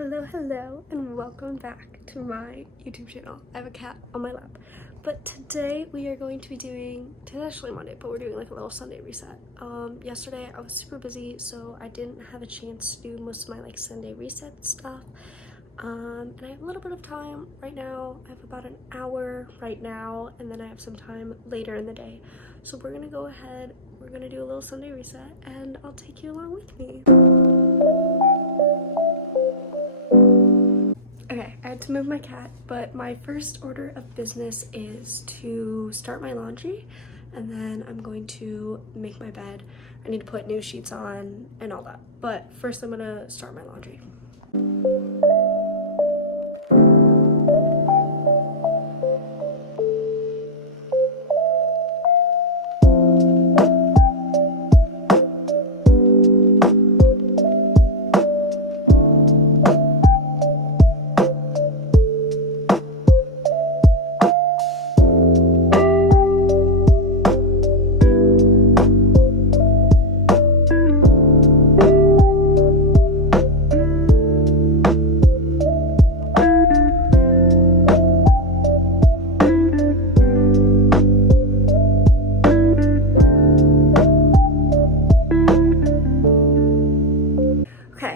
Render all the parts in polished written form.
Hello, and welcome back to my YouTube channel. I have a cat on my lap, but today we are going to be doing, today's actually Monday, but we're doing like a little Sunday reset. Yesterday I was super busy, so I didn't have a chance to do most of my like Sunday reset stuff. And I have a little bit of time right now. I have about an hour right now, and then I have some time later in the day. So we're gonna go ahead, we're gonna do a little Sunday reset, and I'll take you along with me. Okay, I had to move my cat, but my first order of business is to start my laundry, and then I'm going to make my bed. I need to put new sheets on and all that, but first I'm gonna start my laundry.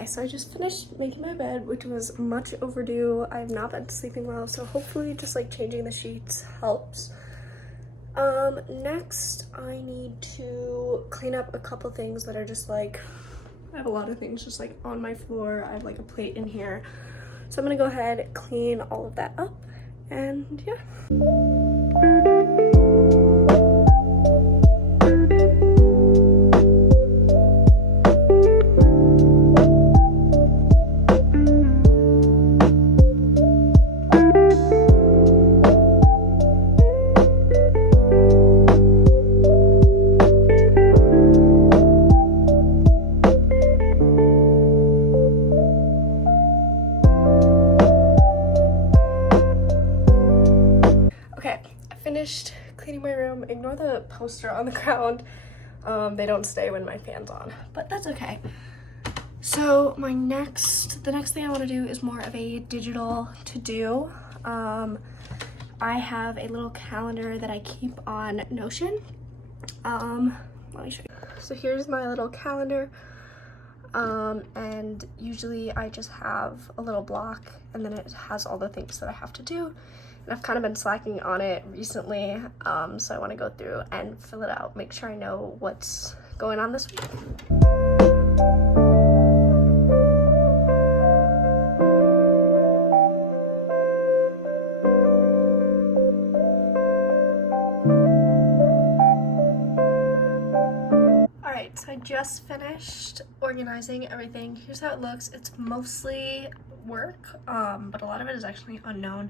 So I just finished making my bed, which was much overdue. I have not been sleeping well, so hopefully just like changing the sheets helps. Next I need to clean up a couple things that are just like, I have a lot of things just like on my floor. I have like a plate in here. So I'm gonna go ahead, clean all of that up, and yeah. Finished cleaning my room. Ignore the poster on the ground. They don't stay when my fan's on, but that's okay. So the next thing I want to do is more of a digital to-do. I have a little calendar that I keep on Notion. Let me show you. So here's my little calendar. And usually I just have a little block, and then it has all the things that I have to do. And I've kind of been slacking on it recently, so I want to go through and fill it out, make sure I know what's going on this week. Alright, so I just finished organizing everything. Here's how it looks. It's mostly work, but a lot of it is actually unknown.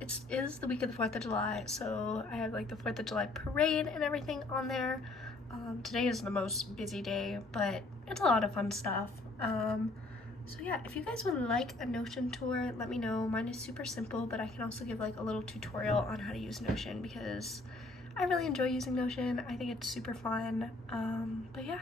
It is the week of the 4th of July, so I have like the 4th of July parade and everything on there. Today is the most busy day, but it's a lot of fun stuff. So yeah, if you guys would like a Notion tour, let me know. Mine is super simple, but I can also give like a little tutorial on how to use Notion because I really enjoy using Notion. I think it's super fun, but yeah.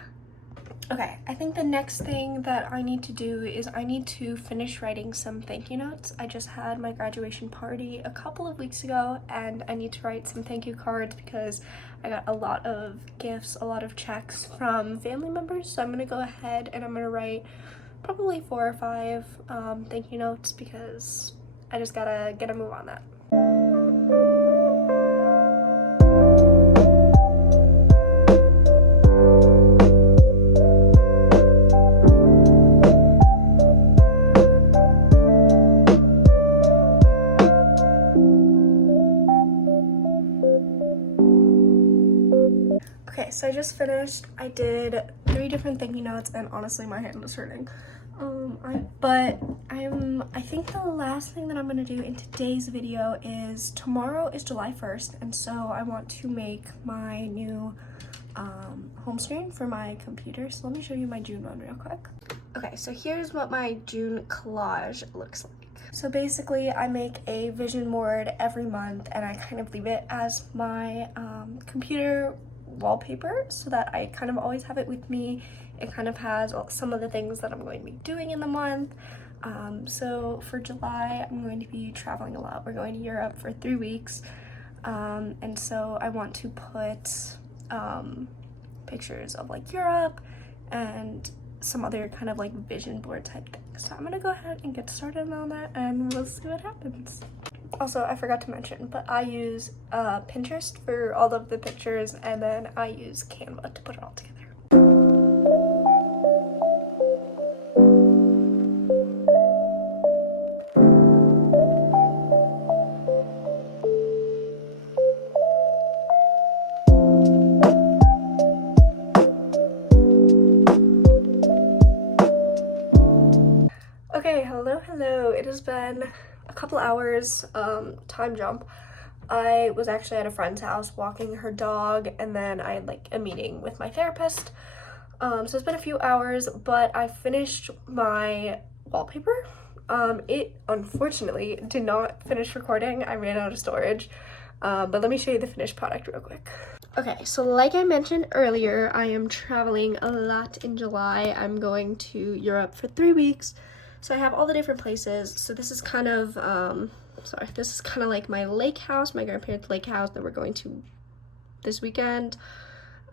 Okay, I think the next thing that I need to do is I need to finish writing some thank you notes. I just had my graduation party a couple of weeks ago, and I need to write some thank you cards because I got a lot of gifts, a lot of checks from family members. So I'm gonna go ahead and I'm gonna write probably 4 or 5 thank you notes because I just gotta get a move on that. Okay, so I just finished. I did 3 different thank you notes, and honestly my hand was hurting. I think the last thing that I'm gonna do in today's video is tomorrow is July 1st, and so I want to make my new home screen for my computer. So let me show you my June one real quick. Okay, so here's what my June collage looks like. So basically I make a vision board every month, and I kind of leave it as my computer wallpaper so that I kind of always have it with me It kind of has some of the things that I'm going to be doing in the month. So for July, I'm going to be traveling a lot. We're going to Europe for 3 weeks. And so I want to put pictures of like Europe and some other kind of like vision board type things. So I'm gonna go ahead and get started on that and we'll see what happens. Also, I forgot to mention, but I use Pinterest for all of the pictures, and then I use Canva to put it all together. Okay, hello. It has been a couple hours, time jump. I was actually at a friend's house walking her dog, and then I had like a meeting with my therapist. So it's been a few hours, but I finished my wallpaper. It unfortunately did not finish recording. I ran out of storage, but let me show you the finished product real quick. Okay, so like I mentioned earlier, I am traveling a lot in July. I'm going to Europe for 3 weeks. So I have all the different places. So this is kind of, this is kind of like my lake house, my grandparents' lake house that we're going to this weekend.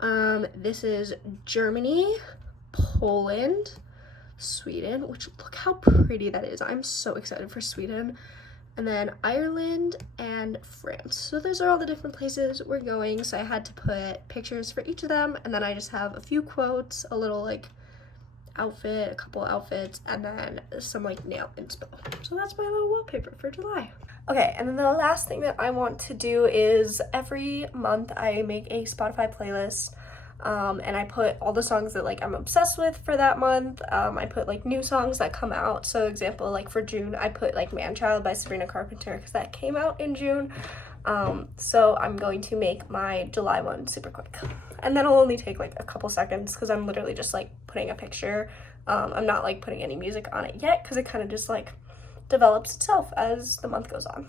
This is Germany, Poland, Sweden, which look how pretty that is. I'm so excited for Sweden. And then Ireland and France. So those are all the different places we're going. So I had to put pictures for each of them. And then I just have a few quotes, a little like outfit, a couple outfits, and then some like nail inspo. So that's my little wallpaper for July. Okay, and then the last thing that I want to do is every month I make a Spotify playlist, and I put all the songs that like I'm obsessed with for that month. I put like new songs that come out. So example, like for June, I put like Man Child by Sabrina Carpenter because that came out in June. So I'm going to make my July one super quick. And that'll only take like a couple seconds because I'm literally just like putting a picture. I'm not like putting any music on it yet because it kind of just like develops itself as the month goes on.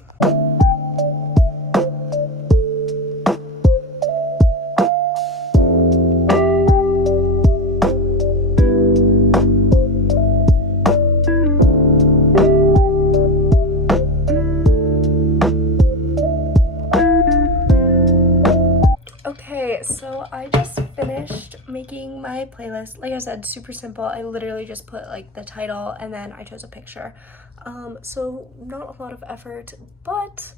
Okay, so I just finished making my playlist. Like I said, super simple. I literally just put like the title and then I chose a picture. So not a lot of effort, but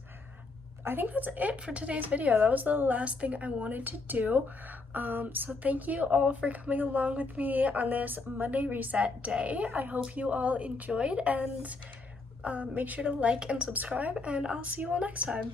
I think that's it for today's video. That was the last thing I wanted to do. So thank you all for coming along with me on this Monday reset day. I hope you all enjoyed, and make sure to like and subscribe, and I'll see you all next time.